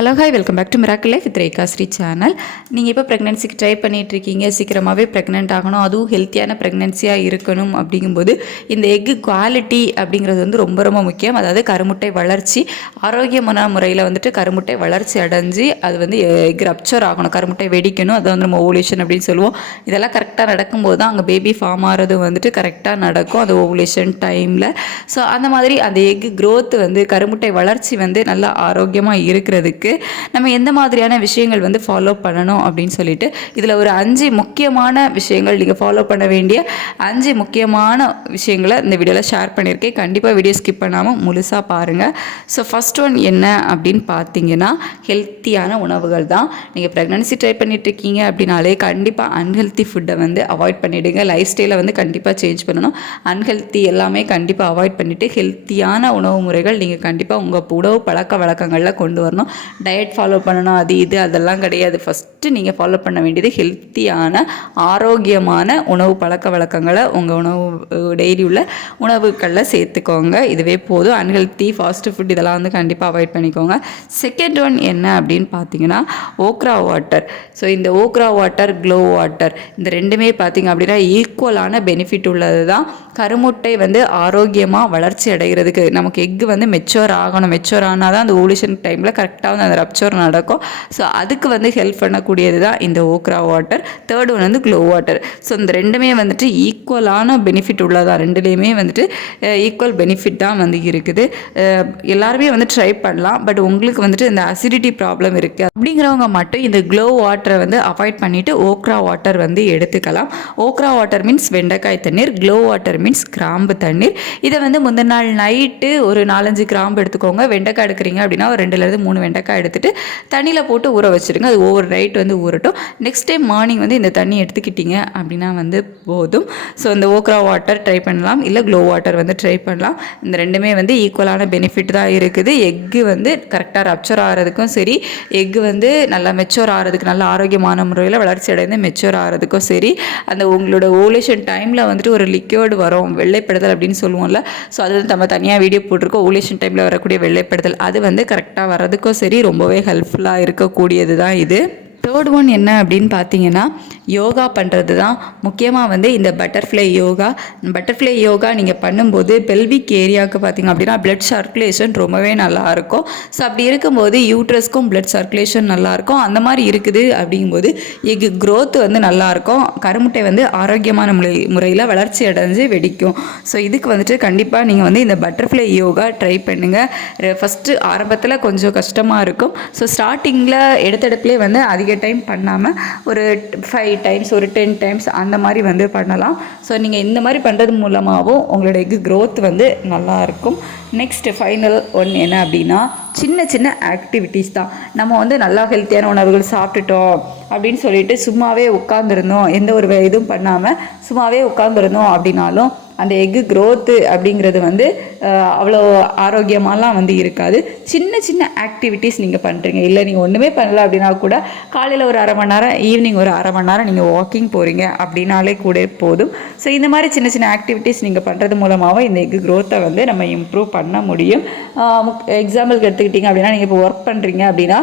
Hello hi welcome back to miracle life with Rekha Sri channel நீங்கள் இப்போ ப்ரெக்னென்சிக்கு try பண்ணிட்டு இருக்கீங்க சீக்கிரமாகவே ப்ரெக்னென்ட் ஆகணும் அதுவும் ஹெல்த்தியான ப்ரெக்னென்சியாக இருக்கணும் அப்படிங்கும்போது இந்த எக்கு குவாலிட்டி அப்படிங்கிறது வந்து ரொம்ப ரொம்ப முக்கியம். அதாவது கருமுட்டை வளர்ச்சி ஆரோக்கியமான முறையில் வந்துட்டு கருமுட்டை வளர்ச்சி அடைஞ்சு அது வந்து எக் ரப்ச்சர் ஆகணும் கருமுட்டை வெடிக்கணும் அதை வந்து நம்ம ஓவுலேஷன் அப்படின்னு சொல்லுவோம். இதெல்லாம் கரெக்டாக நடக்கும்போது தான் அங்கே பேபி ஃபார்ம் ஆகிறது வந்துட்டு கரெக்டாக நடக்கும் அது ஓவுலேஷன் டைமில் ஸோ அந்த மாதிரி அந்த எக் க்ரோத் வந்து கருமுட்டை வளர்ச்சி வந்து நல்லா ஆரோக்கியமாக இருக்கிறதுக்கு நம்ம எந்த மாதிரியான விஷயங்கள் வந்து ஃபாலோ பண்ணணும் அப்படின்னு சொல்லிட்டு இதில் ஒரு அஞ்சு முக்கியமான விஷயங்கள் நீங்கள் ஃபாலோ பண்ண வேண்டிய அஞ்சு முக்கியமான விஷயங்களை இந்த வீடியோவில் ஷேர் பண்ணியிருக்கேன். கண்டிப்பாக வீடியோ ஸ்கிப் பண்ணாமல் முழுசாக பாருங்கள் ஸோ ஃபஸ்ட் ஒன் என்ன அப்படின்னு பார்த்தீங்கன்னா ஹெல்த்தியான உணவுகள் தான். நீங்கள் ப்ரெக்னன்சி ட்ரை பண்ணிட்டு இருக்கீங்க அப்படின்னாலே கண்டிப்பாக அன்ஹெல்த்தி ஃபுட்டை வந்து அவாய்ட் பண்ணிவிடுங்க லைஃப் ஸ்டைலை வந்து கண்டிப்பாக சேஞ்ச் பண்ணணும். அன்ஹெல்த்தி எல்லாமே கண்டிப்பாக அவாய்ட் பண்ணிவிட்டு ஹெல்த்தியான உணவு முறைகள் நீங்கள் கண்டிப்பாக உங்கள் உணவு பழக்க வழக்கங்களில் கொண்டு வரணும். டயட் ஃபாலோ பண்ணணும் அது இது அதெல்லாம் கிடையாது. ஃபஸ்ட்டு நீங்கள் ஃபாலோ பண்ண வேண்டியது ஹெல்த்தியான ஆரோக்கியமான உணவு பழக்க வழக்கங்களை உங்கள் உணவு டெய்லி உள்ள உணவுகளில் சேர்த்துக்கோங்க. இதுவே போதும். அன்ஹெல்த்தி ஃபாஸ்ட் ஃபுட் இதெல்லாம் வந்து கண்டிப்பாக அவாய்ட் பண்ணிக்கோங்க. செகண்ட் ஒன் என்ன அப்படின்னு பார்த்தீங்கன்னா ஓக்ரா வாட்டர் ஸோ இந்த ஓக்ரா வாட்டர் க்ளோ வாட்டர் இந்த ரெண்டுமே பார்த்தீங்க அப்படின்னா ஈக்குவலான பெனிஃபிட் உள்ளது தான் கருமுட்டை வந்து ஆரோக்கியமாக வளர்ச்சி அடைகிறதுக்கு நமக்கு எக் வந்து மெச்சோர் ஆகணும். மெச்சோர் ஆனால் தான் அந்த ஓலிஷன் டைமில் கரெக்டாக வந்து அந்த ரப்ச்சர் நடக்கும். ஸோ அதுக்கு வந்து ஹெல்ப் பண்ணக்கூடியது தான் இந்த ஓக்ரா வாட்டர் தேர்ட் ஒன் வந்து க்ளோ வாட்டர் ஸோ இந்த ரெண்டுமே வந்துட்டு ஈக்குவலான பெனிஃபிட் உள்ளதா? ரெண்டுலேயுமே வந்துட்டு ஈக்குவல் பெனிஃபிட் தான் வந்து இருக்குது. எல்லாருமே வந்து ட்ரை பண்ணலாம். பட் உங்களுக்கு வந்துட்டு இந்த அசிடிட்டி ப்ராப்ளம் இருக்குது அப்படிங்கிறவங்க மட்டும் இந்த க்ளோ வாட்டரை வந்து அவாய்ட் பண்ணிவிட்டு ஓக்ரா வாட்டர் வந்து எடுத்துக்கலாம். ஓக்ரா வாட்டர் மீன்ஸ் வெண்டைக்காய் தண்ணீர் க்ளோ வாட்டர் மீன்ஸ் கிராம்பு தண்ணீர். இதை வந்து முந்தின நாள் நைட்டு ஒரு நாலஞ்சு கிராம்பு எடுத்துக்கோங்க. வெண்டைக்காய் எடுக்கிறீங்க அப்படின்னா ஒரு ரெண்டுலேருந்து மூணு வெண்டைக்காய் எடுத்துகிட்டு தண்ணியில் போட்டு ஊற வச்சுருங்க. அது ஓவர் நைட் வந்து ஊறட்டும். நெக்ஸ்ட் டே மார்னிங் வந்து இந்த தண்ணி எடுத்துக்கிட்டீங்க அப்படின்னா வந்து போதும். ஸோ இந்த ஓக்ரா வாட்டர் ட்ரை பண்ணலாம். இல்லை க்ளோ வாட்டர் வந்து ட்ரை பண்ணலாம். இந்த ரெண்டுமே வந்து ஈக்குவலான பெனிஃபிட் தான் இருக்குது. எக்கு வந்து கரெக்டாக ரப்ச்சர் ஆகிறதுக்கும் சரி. எக்கு வந்து நல்லா மெச்சோர் ஆகிறதுக்கு நல்ல ஆரோக்கியமான முறையில் வளர்ச்சி அடைந்து மெச்சோர் ஆகிறதுக்கும் சரி. அந்த உங்களோட ஓலேஷன் டைமில் வந்துட்டு ஒரு லிக்யூர்டு வரும். வெள்ளைப்படுதல் அப்படின்னு சொல்லுவோம்ல. ஸோ அது வந்து நம்ம தனியாக வீடியோ போட்டிருக்கோம். ஓலேஷன் டைமில் வரக்கூடிய வெள்ளைப்படுதல். அது வந்து கரெக்டாக வர்றதுக்கும் சரி. ரொம்பவே ஹெல்ப்ஃபுல்லாக இருக்கக்கூடியது தான் இது. தேர்ட் ஒன் என்ன அப்படின்னு பார்த்தீங்கன்னா யோகா பண்ணுறது தான் முக்கியமாக வந்து இந்த பட்டர்ஃப்ளை யோகா. பட்டர்ஃப்ளை யோகா நீங்கள் பண்ணும்போது பெல்விக் ஏரியாவுக்கு பார்த்தீங்க அப்படின்னா பிளட் சர்க்குலேஷன் ரொம்பவே நல்லாயிருக்கும். ஸோ அப்படி இருக்கும்போது யூட்ரஸ்க்கும் பிளட் சர்க்குலேஷன் நல்லாயிருக்கும். அந்த மாதிரி இருக்குது அப்படிங்கும்போது எக் க்ரோத் வந்து நல்லாயிருக்கும். கருமுட்டை வந்து ஆரோக்கியமான முறை முறையில் வளர்ச்சி அடைஞ்சு வெடிக்கும். ஸோ இதுக்கு வந்துட்டு கண்டிப்பாக நீங்கள் வந்து இந்த பட்டர்ஃப்ளை யோகா ட்ரை பண்ணுங்கள் ஃபஸ்ட்டு ஆரம்பத்தில் கொஞ்சம் கஷ்டமாக இருக்கும். ஸோ ஸ்டார்டிங்கில் எடுத்தெடுப்புலேயே வந்து அதிக டைம் பண்ணாமல் ஒரு ஃபைவ் டைம்ஸ் ஒரு டென் டைம்ஸ் அந்த மாதிரி வந்து பண்ணலாம். ஸோ நீங்கள் இந்த மாதிரி பண்ணுறது மூலமாகவும் உங்களோட எக் க்ரோத் வந்து நல்லாயிருக்கும் நெக்ஸ்ட் ஃபைனல் ஒன் என்ன அப்படின்னா சின்ன சின்ன ஆக்டிவிட்டீஸ் தான். நம்ம வந்து நல்லா ஹெல்த்தியான உணவுகள் சாப்பிட்டுட்டோம் அப்படின்னு சொல்லிட்டு சும்மாவே உட்காந்துருந்தோம் எந்த ஒரு இதுவும் பண்ணாமல் சும்மாவே உட்காந்துருந்தோம் அப்படின்னாலும் அந்த எக்கு க்ரோத்து அப்படிங்கிறது வந்து அவ்வளோ ஆரோக்கியமாலாம் வந்து இருக்காது. சின்ன சின்ன ஆக்டிவிட்டீஸ் நீங்கள் பண்ணுறீங்க இல்லை நீங்கள் ஒன்றுமே பண்ணல அப்படின்னா கூட காலையில் ஒரு அரை மணி நேரம் ஈவினிங் ஒரு அரை மணி நேரம் நீங்கள் வாக்கிங் போகிறீங்க அப்படின்னாலே கூட போதும். ஸோ இந்த மாதிரி சின்ன சின்ன ஆக்டிவிட்டீஸ் நீங்கள் பண்ணுறது மூலமாகவும் இந்த எக்கு க்ரோத்தை வந்து நம்ம இம்ப்ரூவ் பண்ண முடியும். எக்ஸாம்பிளுக்கு எடுத்துக்கிட்டிங்க அப்படின்னா நீங்கள் இப்போ ஒர்க் பண்ணுறீங்க அப்படின்னா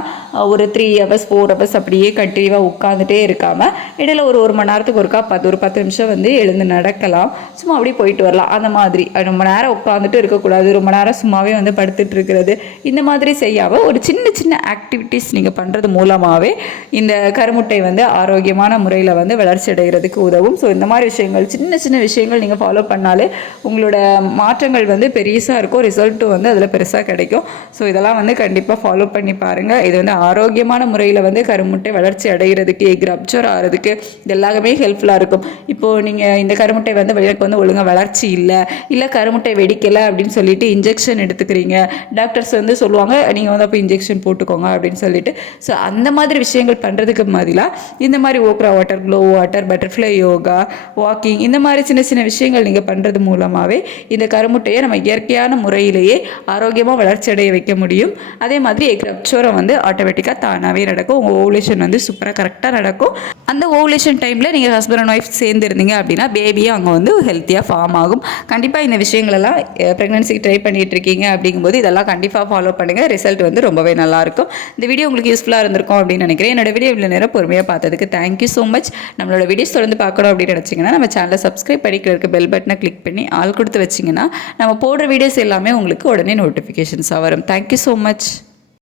ஒரு த்ரீ ஹவர்ஸ் ஃபோர் ஹவர்ஸ் அப்படியே கண்டினியூவாக உட்காந்துட்டே இருக்காமல் இடையில ஒரு ஒரு மணி நேரத்துக்கு ஒருக்கா பத்து ஒரு பத்து நிமிஷம் வந்து எழுந்து நடக்கலாம். சும்மா அப்படியே போய் போயிட்டு வரலாம். அந்த மாதிரி. ரொம்ப நேரம் உட்காந்துட்டு இருக்கக்கூடாது. ரொம்ப நேரம் சும்மாவே வந்து படுத்துட்டு இருக்கிறது. இந்த மாதிரி செய்யாமல் ஒரு சின்ன சின்ன ஆக்டிவிட்டீஸ் நீங்கள் பண்ணுறது மூலமாகவே இந்த கருமுட்டை வந்து ஆரோக்கியமான முறையில் வந்து வளர்ச்சி அடைகிறதுக்கு உதவும். ஸோ இந்த மாதிரி விஷயங்கள் சின்ன சின்ன விஷயங்கள் நீங்கள் ஃபாலோ பண்ணாலே உங்களோட மாற்றங்கள் வந்து பெருசாக இருக்கும். ரிசல்ட்டும் வந்து அதில் பெருசாக கிடைக்கும். ஸோ இதெல்லாம் வந்து கண்டிப்பாக ஃபாலோ பண்ணி பாருங்கள் இது வந்து ஆரோக்கியமான முறையில் வந்து கருமுட்டை வளர்ச்சி அடைகிறதுக்கு எக் அப்சர் ஆகிறதுக்கு இது எல்லாமே ஹெல்ப்ஃபுல்லாக இருக்கும். இப்போது நீங்கள் இந்த கருமுட்டை வந்து வெளியே வந்து ஒழுங்காக வளர்ச்சி இல்லை இல்லை கருமுட்டை வெடிக்கலை அப்படின்னு சொல்லிட்டு இன்ஜெக்ஷன் எடுத்துக்கிறீங்க. டாக்டர்ஸ் வந்து சொல்லுவாங்க நீங்கள் வந்து அப்போ இன்ஜெக்ஷன் போட்டுக்கோங்க அப்படின்னு சொல்லிட்டு. ஸோ அந்த மாதிரி விஷயங்கள் பண்ணுறதுக்கு பதிலாக இந்த மாதிரி okra water glow water butterfly yoga walking இந்த மாதிரி சின்ன சின்ன விஷயங்கள் நீங்கள் பண்ணுறது மூலமாகவே இந்த கருமுட்டையை நம்ம இயற்கையான முறையிலேயே ஆரோக்கியமாக வளர்ச்சி அடைய வைக்க முடியும். அதே மாதிரி எக்ரப்சோரம் வந்து ஆட்டோமேட்டிக்காக தானாகவே நடக்கும். உங்கள் ஓவுலேஷன் வந்து சூப்பராக கரெக்டாக நடக்கும். அந்த ஓவுலேஷன் டைமில் நீங்கள் ஹஸ்பண்ட் அண்ட் ஒய்ஃப் சேர்ந்துருந்தீங்க அப்படின்னா பேபியும் அங்கே வந்து ஹெல்த்தியாக ஃபார்ம் ஆகும் கண்டிப்பாக இந்த விஷயங்களெல்லாம் ப்ரெக்னன்சிக்கு ட்ரை பண்ணிகிட்டு இருக்கீங்க அப்படிங்கும்போது இதெல்லாம் கண்டிப்பாக ஃபாலோ பண்ணுங்கள் ரிசல்ட் வந்து ரொம்பவே நல்லாயிருக்கும். இந்த வீடியோ உங்களுக்கு யூஸ்ஃபுல்லாக இருந்திருக்கும் அப்படின்னு நினைக்கிறேன். என்னோட வீடியோ இவ்வளோ நேரம் பொறுமையாக பார்த்ததுக்கு தேங்க்யூ ஸோ மச் நம்மளோட வீடியோஸ் தொடர்ந்து பார்க்கணும் அப்படின்னு நினச்சிங்கன்னா நம்ம சேனலை சப்ஸ்கிரைப் பண்ணிக்கிற இருக்க பெல் பட்டனை கிளிக் பண்ணி ஆள் கொடுத்து வச்சிங்கன்னா நம்ம போடுற வீடியோஸ் எல்லாமே உங்களுக்கு உடனே நோட்டிஃபிகேஷன்ஸாக வரும். Thank you so much